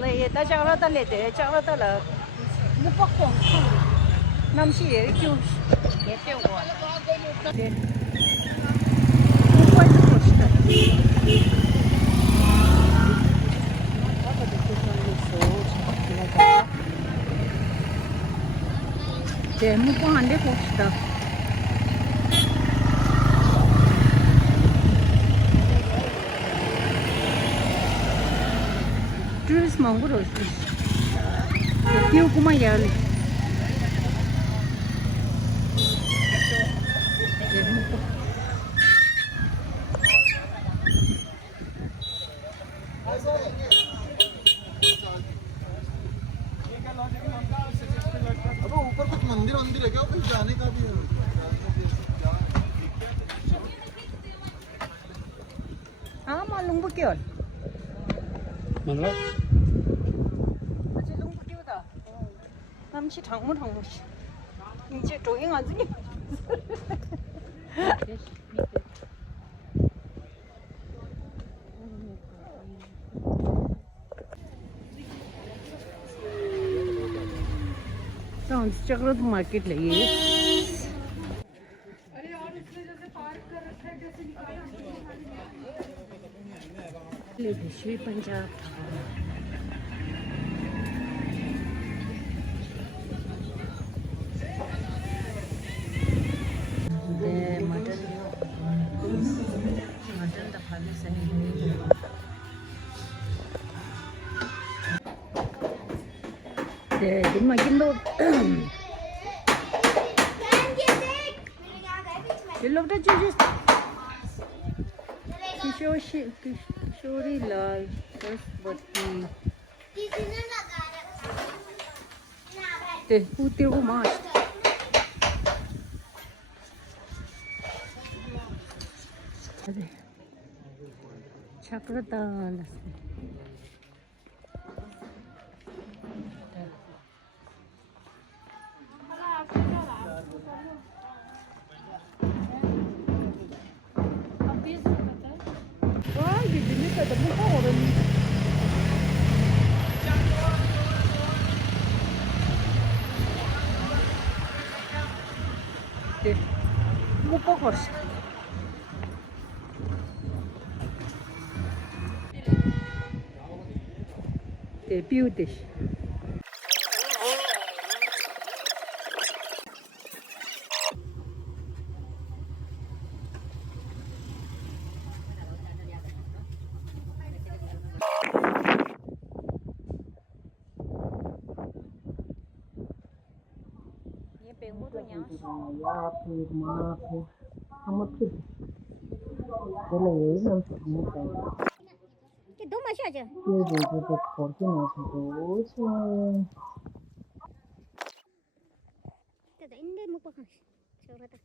累，大家了，咱累的，讲了得了，没不空，那么些也就也对我了，对，不管是不是的，我可得就算你手那个，对，没不喊的不是的。Terus mau terus. Jadi aku mah ya. अब ऊपर कुछ मंदिर वंदिर है क्या कुछ जाने का भी है Ah, malung bukit. मतलब Aje lung bukit dah. Namshi thangmu thangmu. Ince drawing aja ni. तो चक्र मार्केट लगी श्री पंजाब मटन मटन दफा सही दिन में किलो किलोमीटर चीज़ किशोरी लाल सरस्वती ते उतर को मास्ट अरे चक्रताल 못 먹었어. 데뷔 ये पेंगो तो यहाँ या फिर माँ फिर हम फिर चले गए हम हम कि दो मशा जा ये देखो तो फॉर्च्यूनर तो उसमें तो इंदे मुक पकड़ छोरा था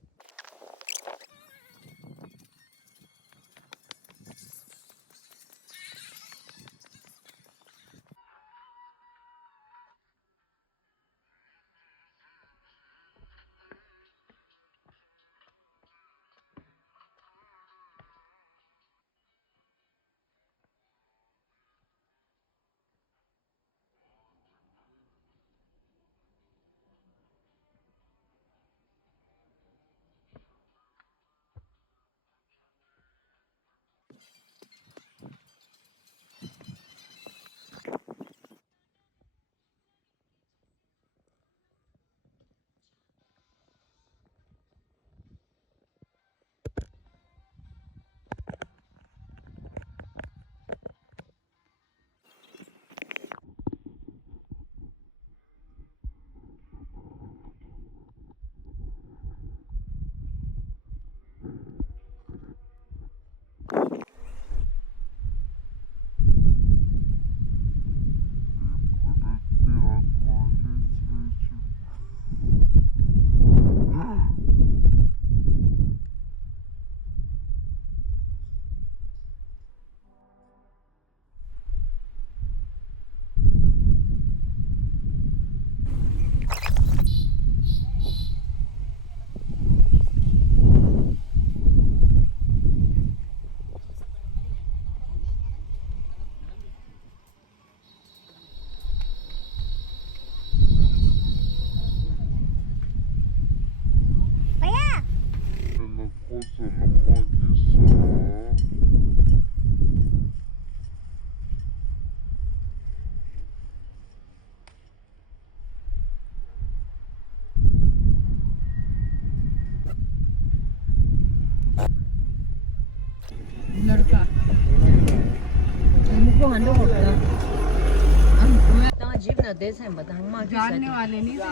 देश है बता हम जानने वाले नहीं थे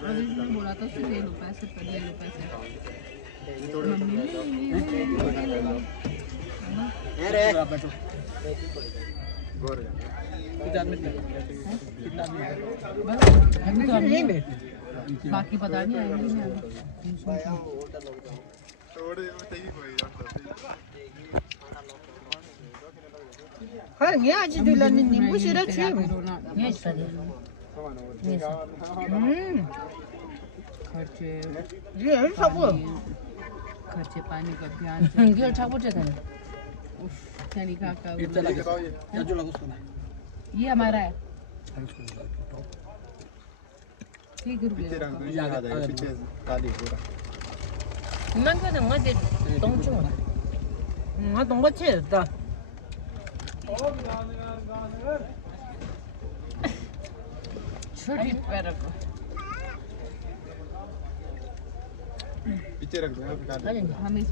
और इसने बोला था उससे ले लो पैसे ले लो पैसे बाकी पता नहीं आएंगे ये आज दिलानी नींबू शिरा छे खर्चे ये सब खर्चे पानी का ध्यान ये छापो छे था चनी काका ये हमारा है ठीक है 난 그냥 어제 동충 아 동거치 다 छोटी पैर को पीछे रख दो हम इस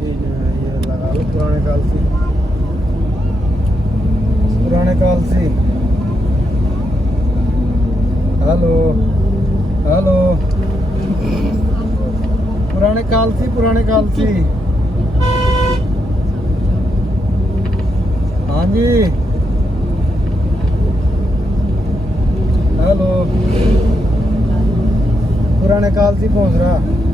ये लगा लो पुराने काल से हेलो हेलो पुराने काल से हाँ जी हेलो पुराने काल से पहुंच रहा